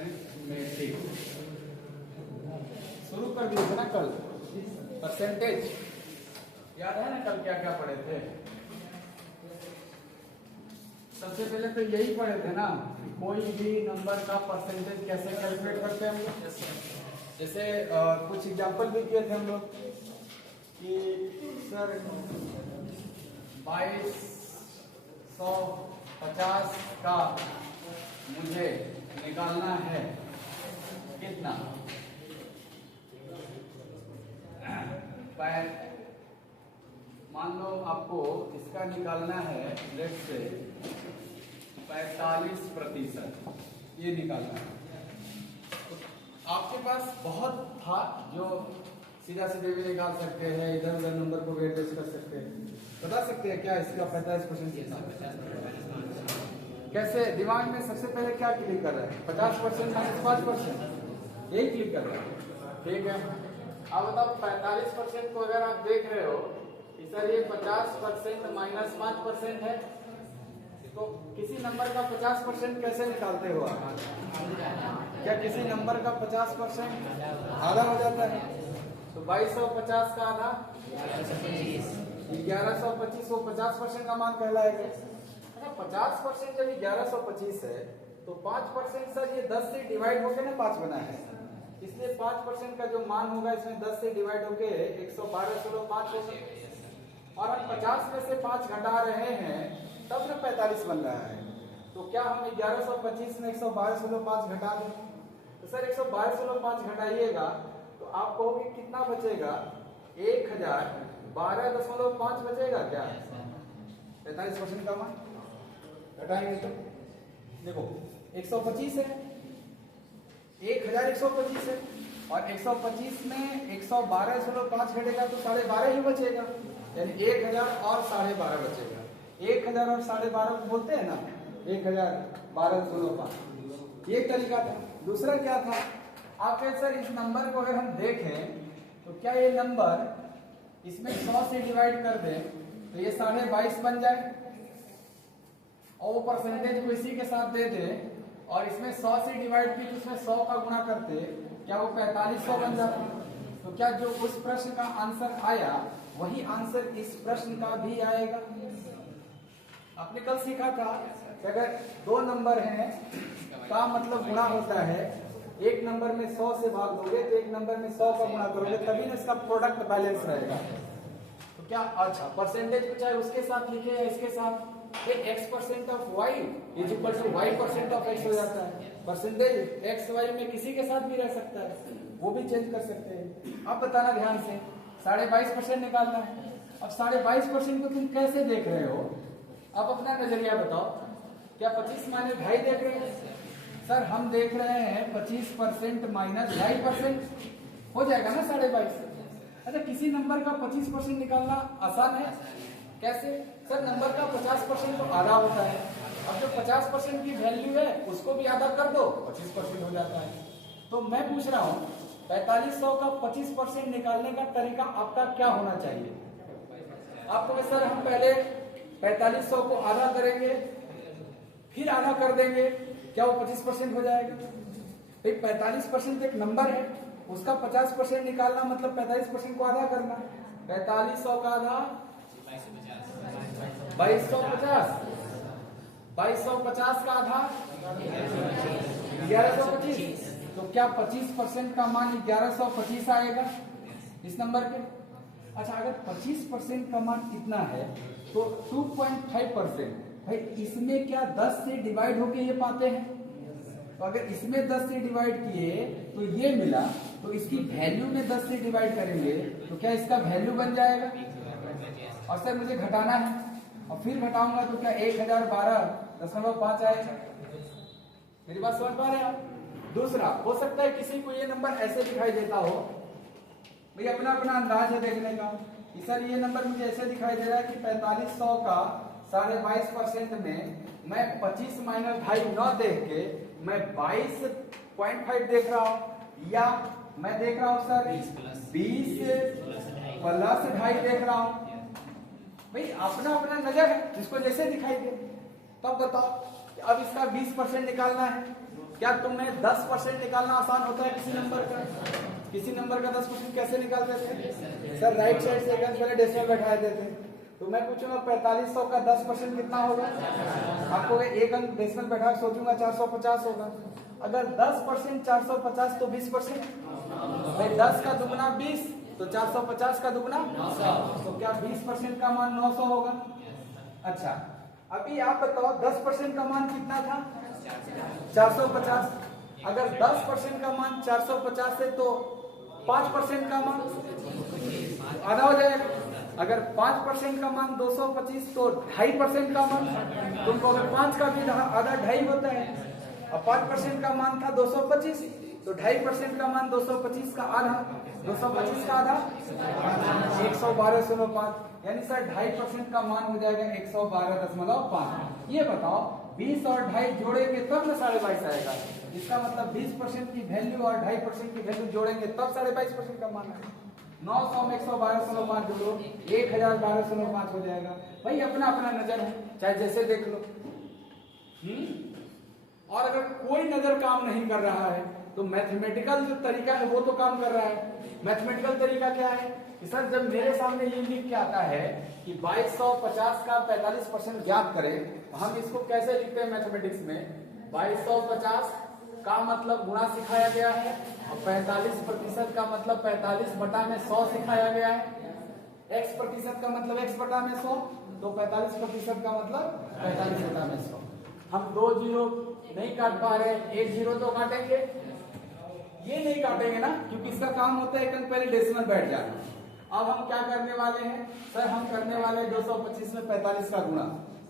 Arithmetic शुरू कर दिए थे ना कल। परसेंटेज याद है ना कल क्या क्या पढ़े थे? सबसे पहले तो यही पढ़े थे ना, कोई भी नंबर का परसेंटेज कैसे कैलकुलेट करते हैं हम लोग। जैसे कुछ एग्जांपल भी किए थे हम लोग कि सर 2250 का मुझे निकालना है कितना, मान लो आपको इसका निकालना है लेट्स से 45%, ये निकालना है। आपके पास बहुत था जो सीधा सीधे भी निकाल सकते हैं, इधर उधर नंबर को एडजस्ट कर सकते हैं। बता सकते हैं क्या इसका 45% कितना? कैसे दिमाग में सबसे पहले क्या क्लिक कर रहा है? 50% माइनस 5%, यही क्लिक कर रहा है। ठीक है, अब बताओ 45% को अगर आप देख रहे हो कि सर ये 50% माइनस 5% है, तो किसी नंबर का 50% कैसे निकालते हो आप? क्या किसी नंबर का 50% आधा हो जाता है? तो 2250 का आधा 1125, वो 50% का मान कहलाएगा। अच्छा, 50% जब 1125 है तो 5% सर ये 10 से डिवाइड होके ना 5 बना है, इसलिए 5% का जो मान होगा इसमें 10 से डिवाइड होके 112.5 होगा। और हम 50 में से 5 घटा रहे हैं तब ना 45 बन रहा है। तो क्या हम 1125 में 112.5 घटा दें? तो सर 112.5 घटाइएगा तो आप कहोगे कितना बचेगा? 1012.5 बचेगा क्या? 45% का मान घटाएंगे तो देखो 125 है, 1125 है, और 125 में 112.5 घटेगा तो 12.5 ही बचेगा, यानी 1000 और 12.5 बचेगा। 1000 और 12.5 को बोलते हैं ना 1012.5, ये तरीका था। दूसरा क्या था, आप कहें सर इस नंबर को अगर हम देखें तो क्या ये नंबर इसमें 100 से डिवाइड कर दें तो ये 22.5 बन जाए, और वो परसेंटेज को इसी के साथ दे दे और इसमें 100 से डिवाइड की तो उसमें 100 का गुणा करते, क्या वो 4500 बन जाता? तो क्या जो उस प्रश्न का आंसर आया वही आंसर इस प्रश्न का भी आएगा? आपने कल सीखा था कि अगर दो नंबर हैं का मतलब गुणा होता है, एक नंबर में 100 से भाग दोगे तो एक नंबर में 100 का गुणा करोगे तभी ना इसका प्रोडक्ट बैलेंस रहेगा। तो क्या अच्छा परसेंटेज को चाहे उसके साथ लिखे या इसके साथ, x% of y is equal to y% of x हो जाता है। परसेंटेज x y में किसी के साथ भी रह सकता है, वो भी चेंज कर सकते हैं। अब बताना ध्यान से, 22.5% निकालना है। अब 22.5% को तुम कैसे देख रहे हो? अब अपना नजरिया बताओ, क्या 25 माइनस 2.5 देख रहे हैं? सर हम देख रहे हैं 25% माइनस 2.5% हो जाएगा ना 22.5। अच्छा, किसी नंबर का 25% निकालना आसान है, कैसे? सर नंबर का 50% तो आधा होता है, अब जो 50% की वैल्यू है उसको भी आधा कर दो, 25% हो जाता है। तो मैं पूछ रहा हूँ 4500 का 25% निकालने का तरीका आपका क्या होना चाहिए? आपको सर हम पहले 4500 को आधा करेंगे फिर आधा कर देंगे, क्या वो 25% हो जाएगा? 45% एक नंबर है, उसका 50% निकालना मतलब 45% को आधा करना। 4500 का आधा 2250, 2250 का आधा 1125। तो क्या 25% का मान 1125 आएगा इस नंबर के? अच्छा, अगर 25% का मान इतना है तो 2.5% भाई इसमें क्या 10 से डिवाइड होके ये पाते हैं? तो अगर इसमें 10 से डिवाइड किए तो ये मिला, तो इसकी वैल्यू में 10 से डिवाइड करेंगे तो क्या इसका वैल्यू बन जाएगा? और सर मुझे घटाना है और फिर घटाऊंगा तो क्या 1012.5 आएगा? मेरी बात समझ पा रहे हैं आप? दूसरा हो सकता है किसी को ये नंबर ऐसे दिखाई देता हो, भाई अपना अपना अंदाज है देखने का कि सर ये नंबर मुझे ऐसे दिखाई दे रहा है कि 4500 का 22.5% में मैं 25 माइनस 2.5 न देख के मैं 22.5 देख रहा हूं, या मैं देख रहा हूं सर 20 प्लस 2.5 देख रहा हूं। भाई अपना अपना नजर है, जिसको जैसे दिखाई दे। तब बताओ अब इसका 20% निकालना है। क्या तुम्हें 10% निकालना आसान होता है किसी नंबर का? किसी नंबर का 10% कैसे निकालते थे सर? राइट साइड से एक अंक पहले डेसिमल बैठा देते थे। तो मैं पूछूंगा 4500 का 10% कितना होगा? आपको एक अंक डेसिमल बैठा सोचूंगा 450 होगा। अगर 10% 450 तो 20%, भाई 10 का दुगना 20 तो 450 का दुगना 900, तो क्या 20% का मान 900 होगा? अच्छा, अभी आप बताओ 10% का मान कितना था? 450। अगर 10% का मान 450 है तो 5% का मान आधा हो जाएगा। अगर 5% का मान 225 तो 2.5% का मान, तुमको अगर 5 का भी आधा 2.5 होता है, अब 5% का मान था 225 तो 2.5% का मान 225 का आधा, 225 का आधा 112.5, यानी सर 2.5% का मान हो जाएगा 112.5। ये बताओ 20 और 2.5 जोड़ेंगे तब ना 22.5 आएगा। इसका मतलब 20% की वैल्यू और 2.5% की वैल्यू जोड़ेंगे तब 22.5% का मान आएगा। 900 में 112.5 जोड़ो 1012.5 हो जाएगा। भाई अपना अपना नजर है, चाहे जैसे देख लो। और अगर कोई नजर काम नहीं कर रहा है तो मैथमेटिकल जो तरीका है वो तो काम कर रहा है। मैथमेटिकल तरीका क्या है कि सर जब मेरे सामने ये लिख के आता है कि 2250 का 45% ज्ञात करें, तो हम इसको कैसे लिखते हैं मैथमेटिक्स में? 2250 का मतलब गुणा सिखाया गया है और 45% का मतलब 45 बटा में 100 सिखाया गया है। x प्रतिशत का मतलब x बटा में 100, तो 45% का मतलब 45 बटा में 100। हम 2 जीरो नहीं काट पा रहे, 1 जीरो तो काटेंगे, ये नहीं काटेंगे ना, क्योंकि इसका काम होता है एक अंक पहले डेसिमल बैठ जाना। अब हम क्या करने वाले हैं सर? हम करने वाले 225 में 45 का गुणा।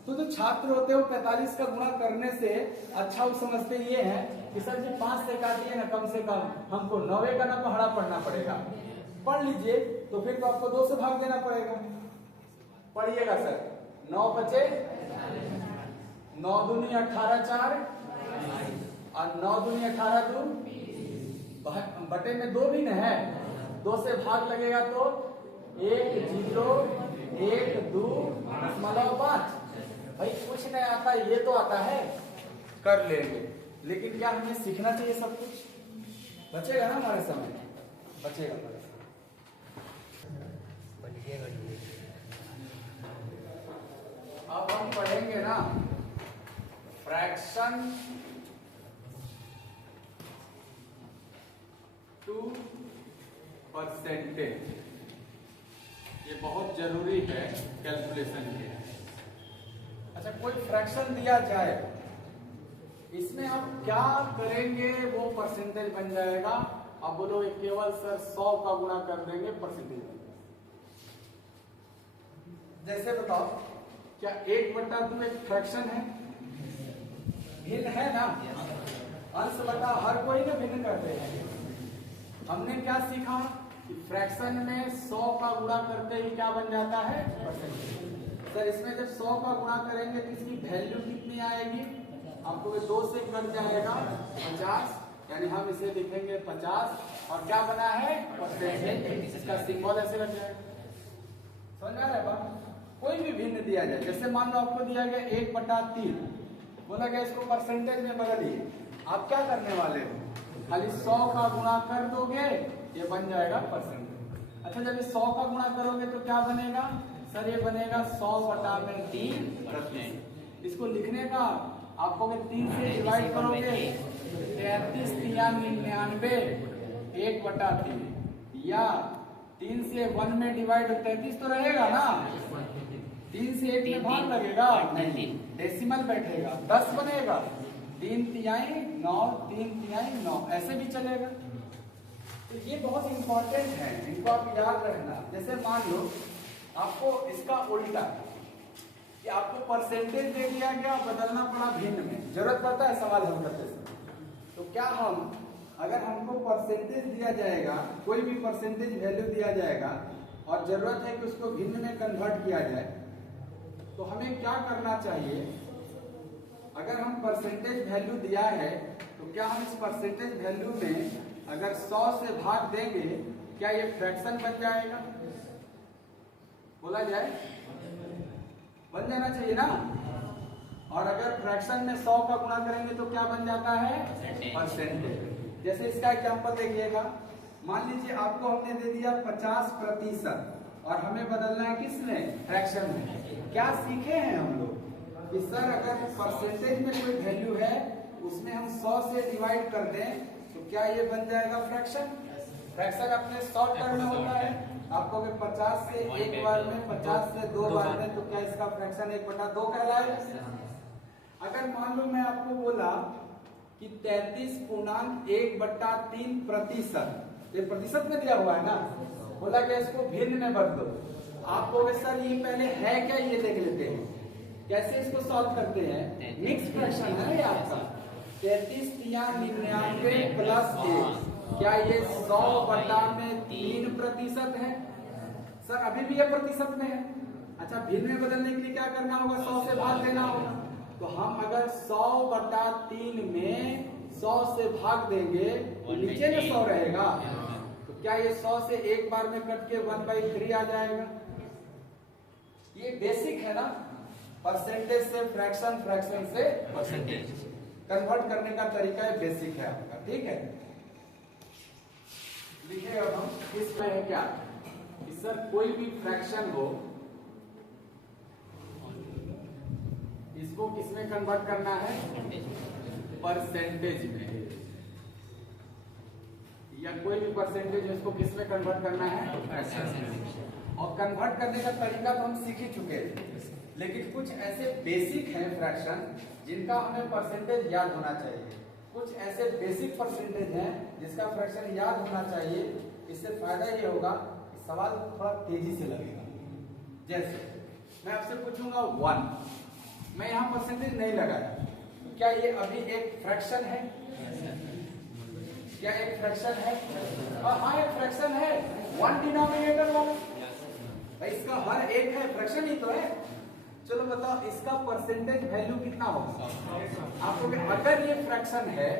तो जो छात्र होते हैं वो 45 का गुणा करने से अच्छा वो समझते ये है कि सर जी 5 से काटिए ना, कम से कम हमको 90 का ना पहाड़ा पढ़ना पड़ेगा। पढ़ लीजिए तो फिर तो आपको 2 से भाग देना पड़ेगा। पढ़िएगा सर, 9 बचे 9 दूनी 18 4 और 9 दूनी 18 2 बटे में 2 भी न है, 2 से भाग लगेगा तो 1 0 1 2 5। भाई कुछ नहीं आता, ये तो आता है, कर लेंगे। लेकिन क्या हमें सीखना चाहिए सब कुछ? बचेगा ना हमारे समय? बचेगा। अब हम पढ़ेंगे ना फ्रैक्शन टू परसेंटेज। ये बहुत जरूरी है कैलकुलेशन के। अच्छा, कोई फ्रैक्शन दिया जाए, इसमें आप क्या करेंगे वो परसेंटेज बन जाएगा। अब बोलो ये केवल सर 100 का गुणा कर देंगे परसेंटेज बन जाएगा। जैसे बताओ, क्या 1/2 एक फ्रैक्शन है? भिन्न है ना, अंश बटा हर कोई ना भिन्न करते हैं। हमने क्या सीखा कि फ्रैक्शन में 100 का गुणा करते ही क्या बन जाता है? परसेंटेज। सर इसमें जब 100 का गुणा करेंगे तो इसकी वैल्यू कितनी आएगी? आपको 2 से कट जाएगा 50, यानी हम इसे लिखेंगे 50 और क्या बना है? परसेंटेज। इसका सिंबल ऐसे लग जाएगा। समझ आ रहा है बात? कोई भी भिन्न दिया जाए, जैसे मान लो आपको दिया गया 1/3, बोला गया इसको परसेंटेज में बदलिए। आप क्या करने वाले हो? खाली 100 का गुणा कर दोगे, ये बन जाएगा परसेंटेज। अच्छा, जब ये 100 का गुणा करोगे तो क्या बनेगा सर? ये बनेगा 100/3। इसको लिखने का आपको 3 से डिवाइड करोगे 33 3 99 1/3, या 3 से 1 में डिवाइड 33 तो रहेगा ना, 3 से 1 में भाग लगेगा, डेसिमल बैठेगा 10 बनेगा, 3 तिहाई 9 3 तिहाई 9, ऐसे भी चलेगा। तो ये बहुत इंपॉर्टेंट है, इनको आप याद रखना। जैसे मान लो आपको इसका उल्टा कि आपको परसेंटेज दे दिया गया, बदलना पड़ा भिन्न में, जरूरत पड़ता है सवाल हल करते समय। तो क्या हम, अगर हमको परसेंटेज दिया जाएगा, कोई भी परसेंटेज वैल्यू दिया जाएगा और जरूरत है कि उसको भिन्न में कन्वर्ट किया जाए, तो हमें क्या करना चाहिए? अगर हम परसेंटेज वैल्यू दिया है तो क्या हम इस परसेंटेज वैल्यू में अगर 100 से भाग देंगे, क्या ये फ्रैक्शन बन जाएगा? बोला जाए, बन जाना चाहिए ना। और अगर फ्रैक्शन में 100 का गुणा करेंगे तो क्या बन जाता है? परसेंटेज। जैसे इसका एग्जांपल देखिएगा, मान लीजिए आपको हमने दे दिया 50% और हमें बदलना है किसमें? फ्रैक्शन में। क्या सीखे हैं हम लोग कि सर अगर परसेंटेज में कोई वैल्यू है उसमें हम 100 से डिवाइड कर दें तो क्या ये बन जाएगा फ्रैक्शन? फ्रैक्शन अपने शॉर्ट टर्म में होता है। आपको अगर 50 से एक बार में, 50 से दो बार में, तो क्या इसका फ्रैक्शन 1/2 कहलाएगा? अगर मान लो मैं आपको बोला कि 33.1/3%, ये प्रतिशत में दिया हुआ है ना, बोला कि इसको भिन्न में बदलो। आप कहोगे सर ये पहले है क्या, ये देख लेते हैं। कैसे इसको सॉल्व करते हैं? मिक्स फ्रैक्शन है ये आपका 33×99 प्लस 1, क्या ये 100/3% है? सर अभी भी ये प्रतिशत में है। अच्छा, भिन्न में बदलने के लिए क्या करना होगा? 100 से भाग देना होगा। तो हम अगर 100/3 में 100 से भाग देंगे तो नीचे में 100 रहेगा, तो क्या ये 100 से एक बार में कट के 1/3 आ जाएगा? ये बेसिक है ना, परसेंटेज से फ्रैक्शन, फ्रैक्शन से परसेंटेज कन्वर्ट करने का तरीका है, बेसिक है आपका। ठीक है, लिखिए अब हम इसमें है क्या कि सर कोई भी फ्रैक्शन हो इसको किसमें कन्वर्ट करना है? परसेंटेज में। या कोई भी परसेंटेज इसको किसमें कन्वर्ट करना है? और कन्वर्ट करने का तरीका तो हम सीख ही चुके हैं, लेकिन कुछ ऐसे बेसिक हैं फ्रैक्शन जिनका हमें परसेंटेज याद होना चाहिए। कुछ ऐसे बेसिक परसेंटेज हैं जिसका फ्रैक्शन याद होना चाहिए। इससे फायदा ये होगा कि सवाल थोड़ा तेजी से लगेगा। जैसे मैं आपसे पूछूंगा 1, मैं यहाँ परसेंटेज नहीं लगाया, तो क्या ये अभी एक फ्रैक्शन है? क्या एक फ्रैक्शन है? हाँ, एक फ्रैक्शन है। 1 डिनोमिनेटर वाला भाई, इसका हर एक है, फ्रैक्शन ही तो है। चलो बताओ इसका परसेंटेज वैल्यू कितना होगा? आपको अगर ये फ्रैक्शन है,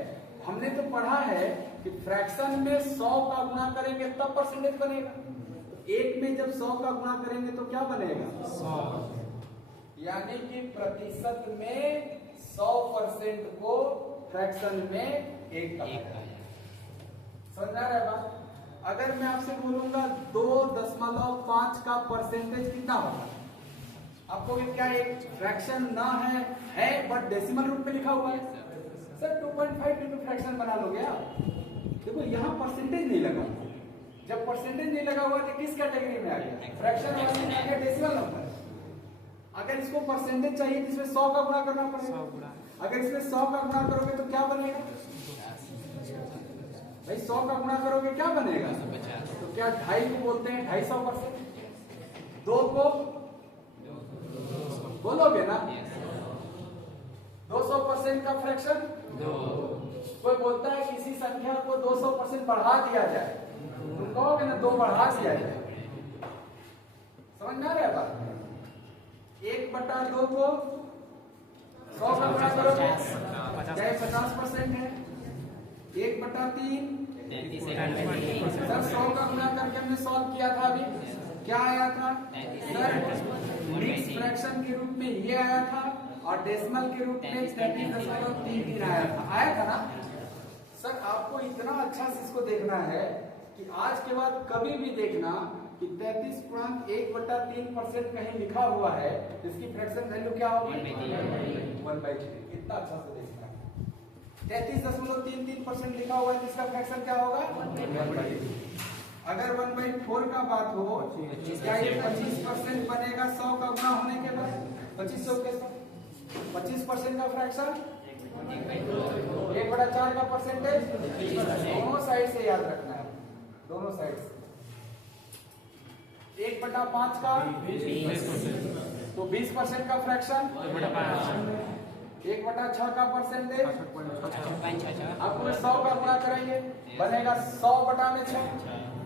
हमने तो पढ़ा है कि फ्रैक्शन में 100 का गुणा करेंगे तब परसेंटेज बनेगा। एक में जब 100 का गुणा करेंगे तो क्या बनेगा? 100। यानी कि प्रतिशत में 100% को फ्रैक्शन में 1 का। समझ आ रहा है बात? अगर मैं आपसे बोलूंगा 2.5 का परसेंटेज कितना होगा? आपको क्या एक फ्रैक्शन ना है बट डेसिमल रूप में लिखा हुआ है? सर 2.5 into फ्रैक्शन बना लोगे आप? देखो यहाँ परसेंटेज नहीं लगा। जब परसेंटेज नहीं लगा हुआ तो किस कैटेगरी में आ गया? फ्रैक्शन वाले में आ गया डेसिमल नंबर। अगर इसको परसेंटेज चाहिए तो इसमें 100 का गुणा करना पड़ेगा। अगर इसमें 100 का गुणा करोगे तो क्या बनेगा भाई? 100 का गुणा करोगे क्या बनेगा? तो क्या 2.5 को बोलते हैं 250%? 2 को बोलोगे ना? 200% का फ्रैक्शन। कोई बोलता है किसी संख्या को 200% बढ़ा दिया जाए, तुम कहोगे ना 2 बढ़ा दिया जाए। समझ में आ रहा है बात? 1/2 को 100 का गुणा करोगे चाहे 50% है। 1/3 सर 100 का गुणा करके हमने सॉल्व किया था। अभी क्या आया था सर? मिक्स फ्रैक्शन के रूप में ये आया था और डेसिमल के रूप में 33.33 आया था ना सर? आपको इतना अच्छा से इसको देखना है कि आज के बाद कभी भी देखना कि 33.1/3% कहीं लिखा हुआ है, इसकी फ्रैक्शन वैल्यू क्या होगी? 1/3। इतना अच्छा से देखना है। 33.33% लिखा हुआ है, जिसका फ्रैक्शन क्या होगा? 1/3। अगर 1/4 का बात हो, क्या ये 25% बनेगा 100 का गुणा होने के बाद? 2500 के साथ 25% का फ्रैक्शन 1/4 का परसेंटेज। दोनों साइड से याद रखना है, दोनों साइड से। 1/5 का तो 20% का फ्रैक्शन। 1/6 का परसेंटेज आपको 100 का गुणा करेंगे बनेगा 100/6।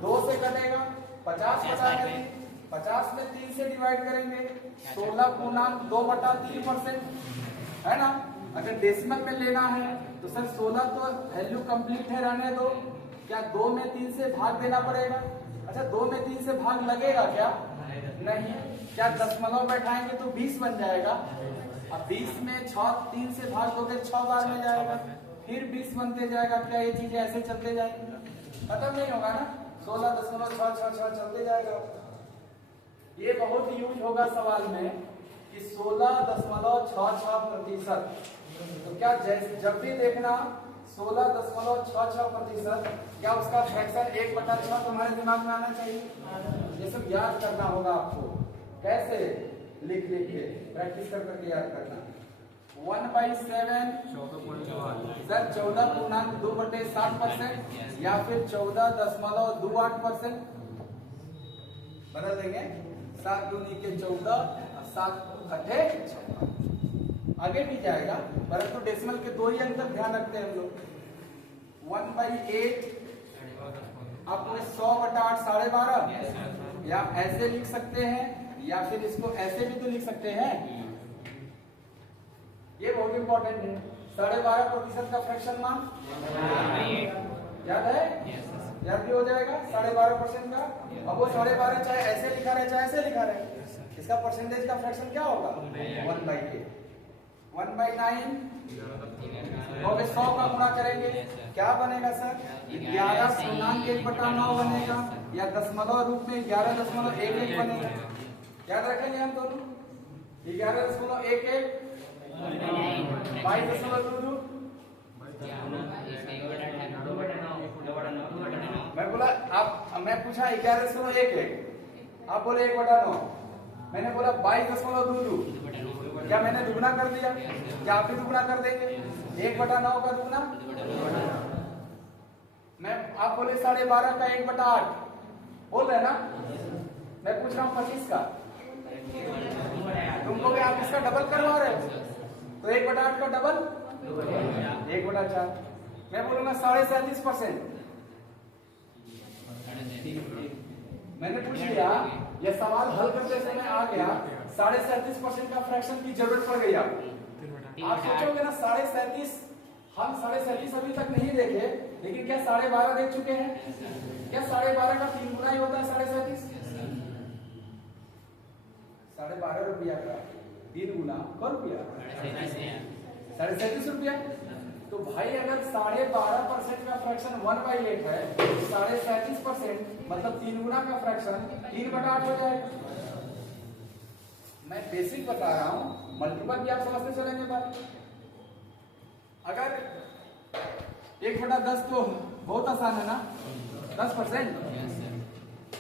2 से कटेगा 50/3। 50 में 3 से डिवाइड करेंगे 16.2/3% है ना? अगर डेसिमल में लेना है तो सर 16 तो वैल्यू कंप्लीट है, रहने दो। क्या 2 में 3 से भाग देना पड़ेगा? अच्छा 2 में 3 से भाग लगेगा क्या? नहीं। क्या दशमलव बैठाएंगे तो 20 बन जाएगा। अब 20 में 6 3 से भाग दोगे 6 बार में जाएगा, फिर 20 बनते जाएगा। क्या ये चीजें ऐसे चलते जाएंगी? खत्म नहीं होगा ना, 16.666 चलते जाएगा। ये बहुत यूज होगा सवाल में कि 16.66%। तो क्या जब भी देखना 16.66%, क्या उसका फ्रैक्शन 1/6 तुम्हारे दिमाग में आना चाहिए? ये सब याद करना होगा आपको। कैसे? लिख लिख के प्रैक्टिस कर करके याद करना। 1/7 सर 14.2/7% या फिर 14.28%। बदल देंगे, 7 दूनी के 14, 7 अठे 14। आगे भी जाएगा, परंतु डेसिमल के 2 ही अंक तक ध्यान रखते हैं हम लोग। 1/8 आपको 100/8 12.5, या ऐसे लिख सकते हैं या फिर इसको ऐसे भी तो लिख सकते हैं। ये बहुत इंपॉर्टेंट है। 12.5% का फ्रैक्शन मान याद है? याद भी हो जाएगा 12.5% का। अब वो 12.5 चाहे ऐसे लिखा रहे चाहे ऐसे लिखा रहे, इसका परसेंटेज का फ्रैक्शन क्या होगा? 1/8। 1/9 और 100 का गुणा करेंगे क्या बनेगा सर? 11.1/9 बनेगा, या दशमलव रूप में 11.11 बनेगा। याद रखेंगे हम दोनों। 11.11 22.22। मैं बोला आप, मैं पूछा 11.11, आप बोले 1/9। मैंने बोला 22.22, क्या मैंने दुगना कर दिया? क्या आप भी दुगना कर देंगे? 1/9 का दुगना। मैं आप बोले 12.5 का 1/8 बोल रहे ना? मैं पूछ रहा हूँ 25 का। तुम लोग आप इसका डबल करवा रहे हो, तो 1/8 का डबल 1/4। मैं बोलूंगा 37.5%। मैंने पूछ लिया, यह सवाल हल करते समय आ गया 37.5% का फ्रैक्शन की जरूरत पड़ गई आपको। आप सोचोगे ना 37.5, हम 37.5 अभी तक नहीं देखे, लेकिन क्या 12.5 देख चुके हैं? क्या 12.5 का 3 गुना ही होता है 37.5? 12.5 रुपया का 3 गुना कौन रुपया? 37.5 रुपया। तो भाई अगर 12.5% का फ्रैक्शन 1/8 है, तो 37.5% मतलब 3 गुना का फ्रैक्शन 3/8 हो जाएगा। मैं बेसिक बता रहा हूं, मल्टीपल भी आप समझते चलेंगे बात। अगर 1/10 तो बहुत आसान है ना, 10%।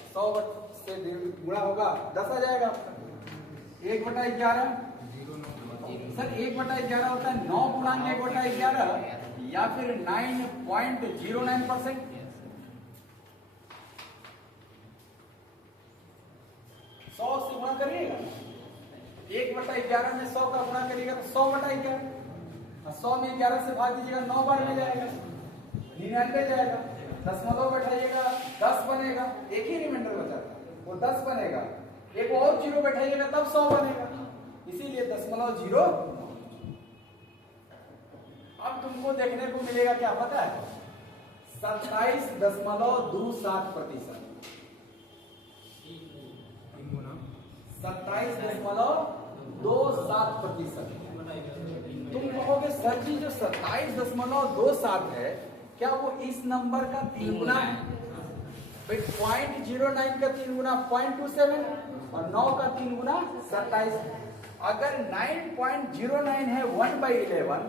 100 से गुणा होगा 10 आ जाएगा। 1/11 सर 1/11 होता है 9 गुणा 1/11 या फिर 9.09%। 100 से गुणा करिएगा, 1/11 में 100 का गुणा करिएगा तो 100/11। 100 में 11 से भाग दीजिएगा 9 बार में जाएगा, 99 जाएगा। दशमलव बैठाइएगा 10 बनेगा, एक ही रिमाइंडर बचा वो 10 बनेगा। एक और जीरो बैठाइएगा तब 100 बनेगा, इसीलिए 0.0। अब तुमको देखने को मिलेगा क्या पता है? 27.27%। 27.27%। तुम कहोगे सर जी जो 27.27 है, क्या वो इस नंबर का 3 गुना है? 0.09 का 3 गुना 0.27 और 9 का 3 गुना 27। अगर 9.09 है 1/11,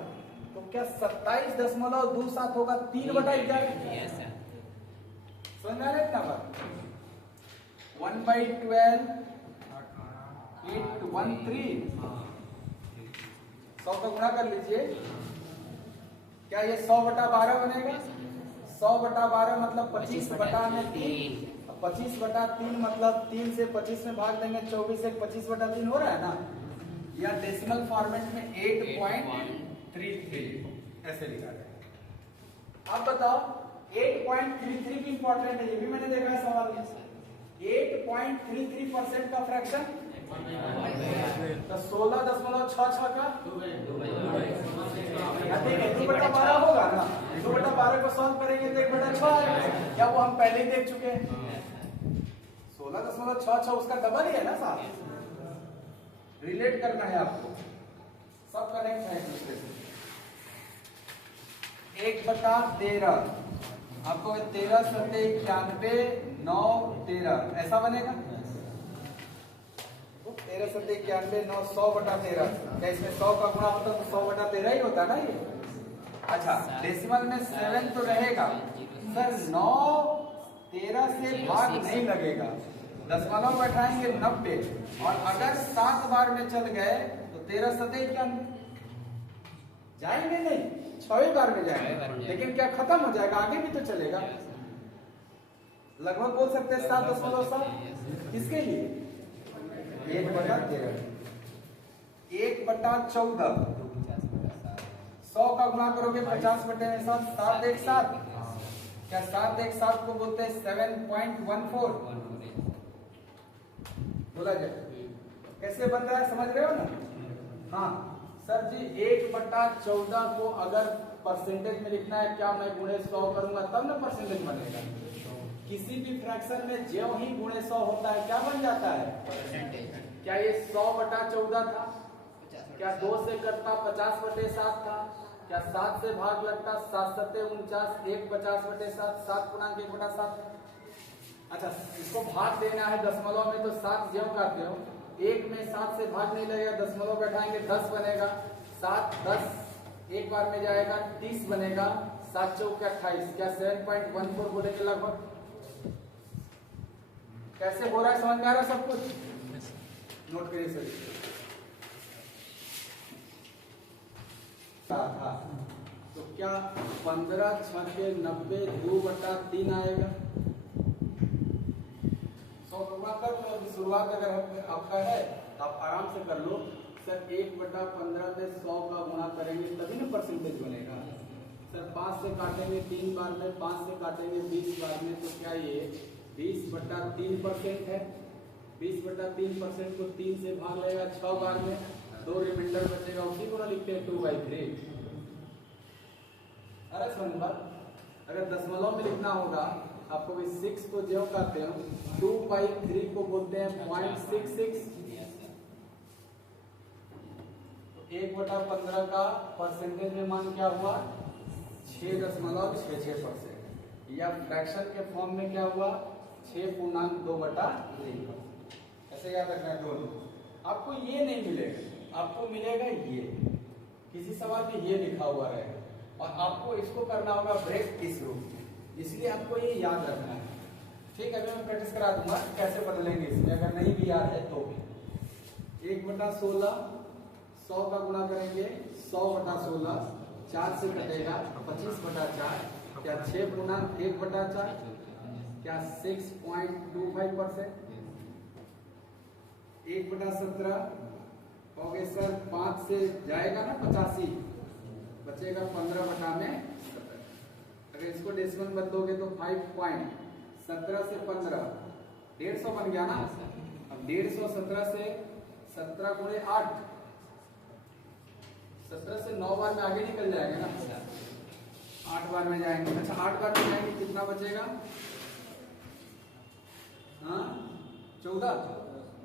तो क्या 27.27 होगा 3/11? समझ में आ रहा है इतना बात? 1/12 813। 100 का गुणा कर लीजिए, क्या ये 100/12 बनेगा? 100/12 मतलब 25/3। 25/3 मतलब 3 से 25 में भाग देंगे, 24 से 25/3 हो रहा है ना। या डेसिमल फॉर्मेट में 8.33 ऐसे लिखा गया। अब बताओ 8.33 भी इंपॉर्टेंट है, ये भी मैंने देखा है सवाल में। 8.33% का फ्रैक्शन तो 16.66 का 2/12 होगा ना। 2/12 को सॉल्व करेंगे तो 1/6 आएगा। क्या वो हम पहले ही देख चुके हैं? 16.66 उसका डबल ही है ना साहब। रिलेट करना है आपको। सब कनेक्ट है एक दूसरे से। 1/13 आपको 13 सत्ते 91 9 13 ऐसा बनेगा। 13 सत्ते 91 9 100/13। क्या इसमें 100 का गुणा होता तो 100/13 ही होता ना ये। अच्छा डेसिमल में 7 तो रहेगा सर, 9 13 से भाग नहीं लगेगा, दशमलव बैठाएंगे 90 और अगर 7 बार में चल गए तो 13 सत्ते 91 जाएंगे नहीं, 6 बार में जाएंगे, लेकिन क्या खत्म हो जाएगा, आगे भी तो चलेगा। लगभग बोल सकते हैं 7.7 किसके लिए 1/13 1/14 100 का गुणा करोगे 50/7 7 1 7। क्या 7 1 7 को बोलते हैं 7.14 बोला जाए। कैसे बन रहा है समझ रहे हो ना। हाँ सर जी 1/14 को अगर परसेंटेज में लिखना है, क्या मैं गुणे 100 करूंगा तब ना परसेंटेज बनेगा। किसी भी फ्रैक्शन में जो ही गुणे 100 होता है क्या बन जाता है परसेंटेज। क्या ये 100/14 था, क्या 2 से कटता 50/7 था, क्या 7 से भाग लगता 7 सत्ते 49 1 50/7 7 गुणांक 1/7। अच्छा इसको भाग देना है दशमलव में तो 7 ज्यों का त्यों, 1 में 7 से भाग नहीं लगेगा, दशमलव बैठाएंगे 10 बनेगा, 7 10 एक बार में जाएगा 30 बनेगा, 7 चौक 28। क्या 7.14 बोलेंगे लगभग। कैसे हो रहा है समझ में आ रहा है सब कुछ, नोट करिए सर। तो क्या 15 6 90 2/3 आएगा। 100 गुणा कर लो, अभी शुरुआत अगर आपका है तो आप आराम से कर लो सर। 1/15 में 100 का गुणा करेंगे तभी ना परसेंटेज बनेगा सर। 5 से काटेंगे 3 बार में, 5 से काटेंगे 20 बार में, तो क्या ये 20/3% है। 20/3% को 3 से भाग लगेगा 6 बार में, 2 रिमाइंडर बचेगा, उसी को ना लिखते हैं 2/3। अरे समझ बात। अगर दशमलव में लिखना होगा आपको भी 6 को जो कहते हैं 2/3 को बोलते हैं 0.66। 1/15 का परसेंटेज में मान क्या हुआ 6.66%, या फ्रैक्शन के फॉर्म में क्या हुआ 6.2/3। ऐसे याद रखना है दोनों। आपको ये नहीं मिलेगा, आपको मिलेगा ये, किसी सवाल में ये लिखा हुआ रहेगा और आपको इसको करना होगा ब्रेक इस रूप में, इसलिए आपको ये याद रखना है। ठीक है, अभी मैं प्रैक्टिस करा दूंगा कैसे बदलेंगे इसमें, अगर नहीं भी याद है तो भी। 1/16 100 का गुणा करेंगे 100/16, 4 से कटेगा 25/4। क्या 6 गुना 1/4, क्या 6.25%। 1/17 हो गए सर, 5 से जाएगा ना 85, बचेगा 15/17। अगर इसको डेसिमल में बदलोगे तो 5.17 से 15 150 बन गया ना। अब 150 17 से 17 गुणे 8, 17 से 9 बार में आगे निकल जाएगा ना, 8 बार में जाएंगे। अच्छा 8 बार में जाएंगे कितना बचेगा, हाँ 14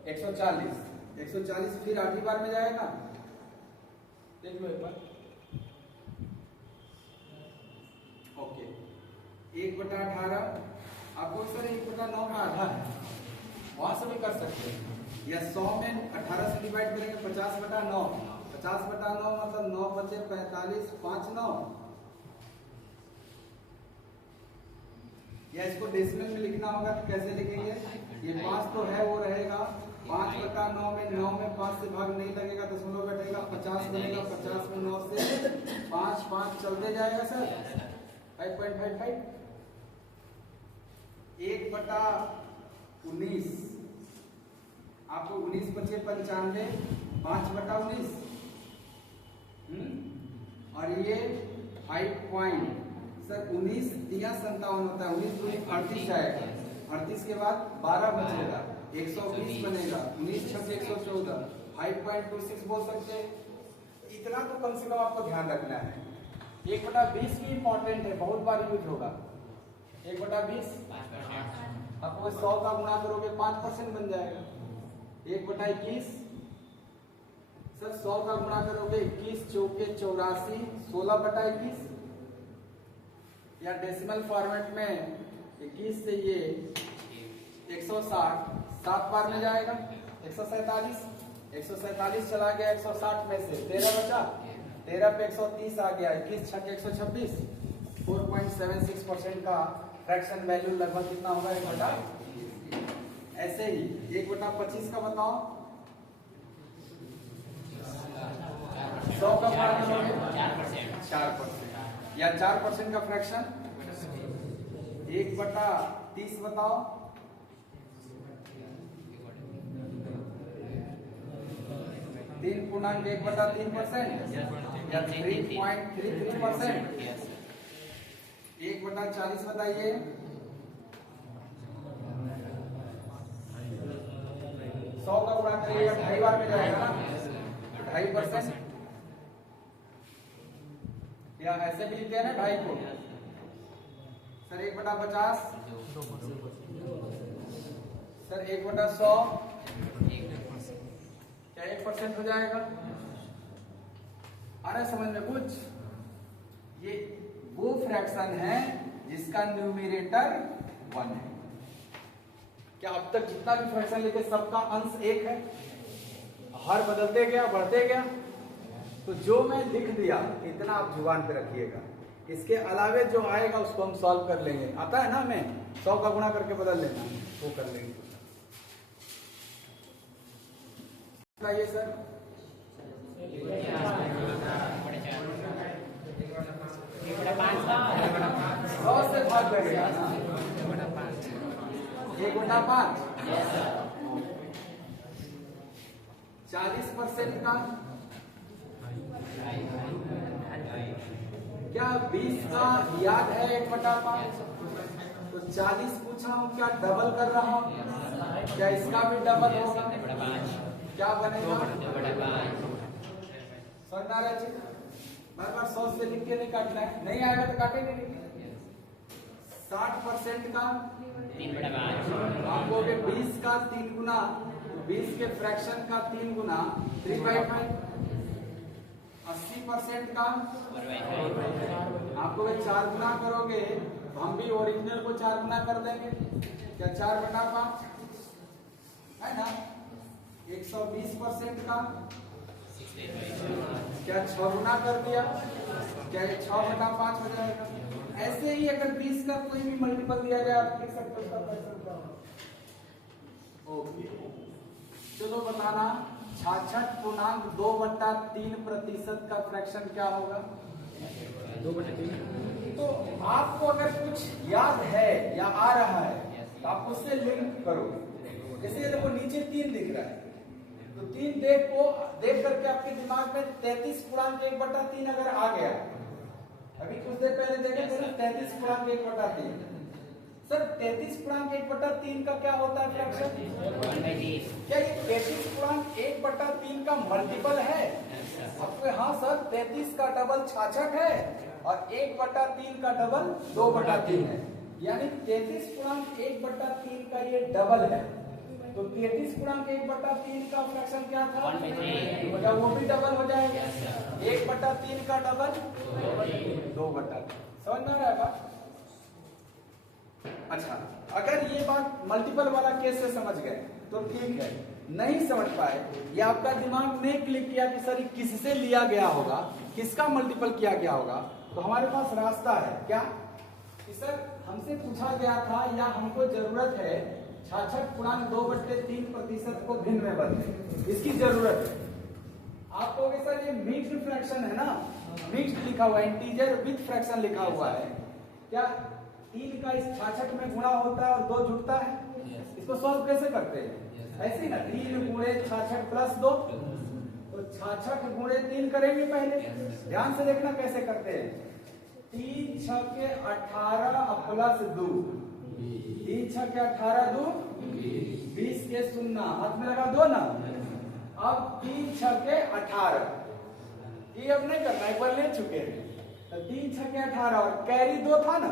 140 फिर 8 बार में जाएगा। देख लो एक बार। ओके 1/18 आपको सर 1/9 का आधा है, वहां से भी कर सकते हैं, या 100 में 18 से डिवाइड करेंगे 50/9, 50/9 मतलब 9 बचे 45 5 9। या इसको डेसिमल में लिखना होगा तो कैसे लिखेंगे, ये 5 तो है वो रहेगा, 5/9 में 9 में 5 से भाग नहीं लगेगा, दशमलव बैठेगा 50 बनेगा, 50 में 9 से 5 5 चलते जाएगा सर 5.55। 1/19 आपको 19 बचे 95, 5/19 और ये 5 सर 19 दिया 57 होता है, 19 दूनी 38 आएगा, 38 के बाद 12 बचेगा 120 बनेगा, 19 6 114, 5.26 बोल सकते हैं। इतना तो कम से कम आपको ध्यान रखना है। 1/20 भी इंपॉर्टेंट है, बहुत बार यूज होगा। 1/20 आपको 100 का गुणा करोगे 5% बन जाएगा। 1/21 सर 100 का गुणा करोगे 21 चौके 84, 16/21, या डेसिमल फॉर्मेट में 21 से ये 160 7 बार में जाएगा, 147 चला गया 160 में से 13 बचा, 13 पे 130 आ गया, 21 छक 126, 4.76% का फ्रैक्शन वैल्यू लगभग कितना होगा 1/। ऐसे ही 1/25 का बताओ, 100 का गुणा करोगे 4%, या 4% का फ्रैक्शन 1/30 बताओ, 3.1/3% या 3.33%, 1/40 बताइए, 100 का गुणा करिएगा 2.5 बार में जाएगा ना, 2.5%, या ऐसे भी लिखते हैं ना 2.5 को सर 1/50, सर 1/100, क्या 1% हो जाएगा? अरे समझ में कुछ? ये वो फ्रैक्शन है जिसका न्यूमरेटर 1 है। क्या अब तक जितना भी फ्रैक्शन लेके सबका अंश 1 है? हर बदलते गया बढ़ते गया, तो जो मैं लिख दिया इतना आप जुबान पे रखिएगा, इसके अलावे जो आएगा उसको हम सॉल्व कर लेंगे। आता है ना हमें 100 का गुणा करके बदल लेना, वो कर लेंगे। बताइए सर, 100 से भाग लगेगा ना, 1/5, 40% का क्या 20 का याद है 1/5? तो 40 पूछा हूं, क्या डबल कर रहा हूं? क्या इसका भी डबल होगा? क्या बनेगा? समझ आ रहा है? बार बार 100 से लिख के नहीं काटना है, नहीं आएगा तो काटेंगे नहीं। 60% का 3/5, 20 का 3 गुना, 20 के फ्रैक्शन का 3 गुना 3/5। 80% का आपको 4 गुना करोगे तो हम भी ओरिजिनल को 4 गुना कर देंगे, क्या 4/5 है ना। 120% का क्या 6 गुना कर दिया, क्या 6/5 हो जाएगा। ऐसे ही अगर 20 का कोई भी मल्टीपल दिया जाए आप लिख सकते हो। ओके, चलो बताना 66.2/3% का फ्रैक्शन क्या होगा? 2/3। तो आपको अगर कुछ याद है या आ रहा है तो आप उससे लिंक करो। जैसे देखो नीचे 3 दिख रहा है, तो 3 देख करके आपके दिमाग में 33.1/3 अगर आ गया, अभी कुछ देर पहले देखे थे ना 33.1/3, सर 33.1/3 का क्या होता है फ्रैक्शन? क्या ये 33.1/3 का मल्टीपल है? आपको हाँ सर 33 का डबल 66 है और 1/3 का डबल 2/3 है, यानी 33.1/3 का ये डबल है। तो 33.1/3 का फ्रैक्शन क्या था? मतलब वो भी डबल हो जाएगा, 1/3 का डबल 2/3। समझ में आ रहा है बात? अच्छा, अगर ये बात मल्टीपल वाला केस से समझ गए तो ठीक है, नहीं समझ पाए या आपका दिमाग ने क्लिक किया कि सर किससे लिया गया होगा, किसका मल्टीपल किया गया होगा, तो हमारे पास रास्ता है क्या कि सर हमसे पूछा गया था या हमको जरूरत है 66.2/3% को भिन्न में बदले, इसकी जरूरत है। आप कहोगे सर ये मिक्स्ड फ्रैक्शन है ना, मिक्स्ड लिखा हुआ है, इंटीजर विद फ्रैक्शन लिखा हुआ है, क्या 3 का इस 66 में गुणा होता है और 2 जुड़ता है? इसको सॉल्व कैसे करते हैं? ऐसे ही ना, 3 गुणे 66 प्लस 2, तो 66 गुणे 3 करेंगे पहले। ध्यान से देखना कैसे करते हैं, 3 6 18 प्लस 2, 3 6 18 2 20 के 0 हाथ में लगा 2 ना। अब 3 6 18, ये अब नहीं करना, एक बार ले चुके हैं, तो 3 6 18 और कैरी 2 था ना,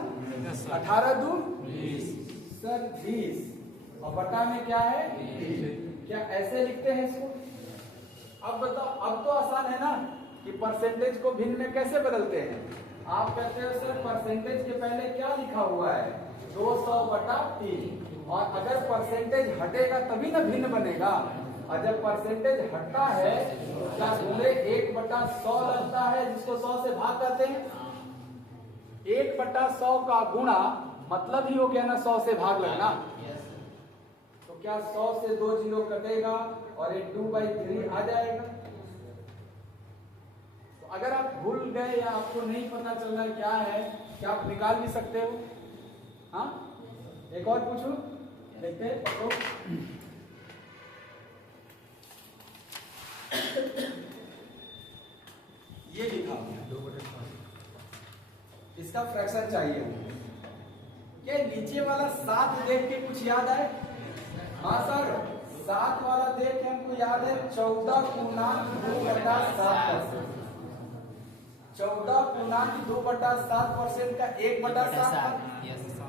18 2 सर 20 और बटा में क्या है? क्या ऐसे लिखते हैं इसको? अब बताओ, अब तो आसान है ना कि परसेंटेज को भिन्न में कैसे बदलते हैं। आप कहते हो सर परसेंटेज के पहले क्या लिखा हुआ है 200/3, और अगर परसेंटेज हटेगा तभी ना भिन्न बनेगा। और जब परसेंटेज हटता है तो क्या बोले 1/100 लगता है, जिसको 100 से भाग करते हैं। 1/100 का गुणा मतलब ही हो गया ना 100 से भाग लगना। तो क्या 100 से 2 जीरो कटेगा और ये 2/3 आ जाएगा। तो अगर आप भूल गए या आपको नहीं पता चल रहा क्या है, क्या आप निकाल भी सकते हो। हाँ, एक और पूछूं, देखते हैं तो ये लिखा इसका फ्रैक्शन चाहिए। ये नीचे वाला 7 देख के कुछ याद आए। हाँ सर, 7 वाला देख के हमको याद है 14.2/7%। 14.2/7% का 1/7।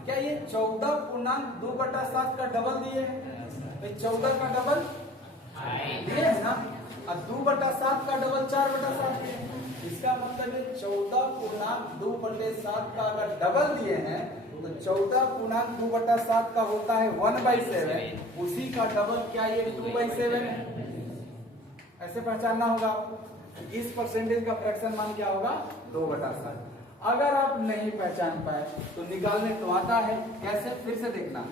क्या ये 14.2/7 का डबल दिए हैं? 14 का डबल ये है ना, और 2/7 का डबल 4/7। इसका मतलब है 14.2/7 का अगर डबल दिए हैं तो 14.2/7 का होता है 1/7। उसी का डबल क्या ये 2/7 है। ऐसे पहचानना होगा। इस परसेंटेज का फ्रैक्शन मान क्या होगा 2/7। अगर आप नहीं पहचान पाए तो निकालने तो आता है। कैसे, फिर से देखना।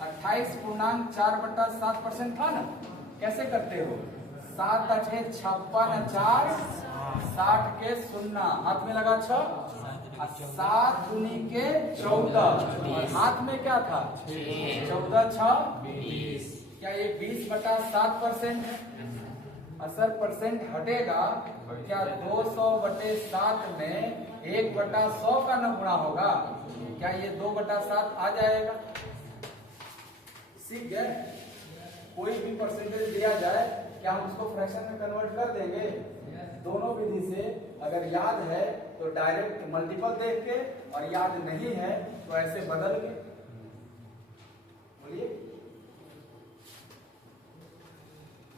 28.4/7% था ना, कैसे करते हो 7 8 56 4 60 के 0 हाथ में लगा 6, 7 दूनी के 14 और हाथ में क्या था 14 6 20। क्या ये 20/7% है। असर परसेंट हटेगा तो क्या 200/7 में 1/100 का न गुणा होगा। क्या ये 2/7 आ जाएगा। सीख गए। कोई भी परसेंटेज दिया जाए क्या हम उसको फ्रैक्शन में कन्वर्ट कर देंगे। दोनों विधि से अगर याद है तो डायरेक्ट मल्टीपल देख के, और याद नहीं है तो ऐसे बदल के। बोलिए।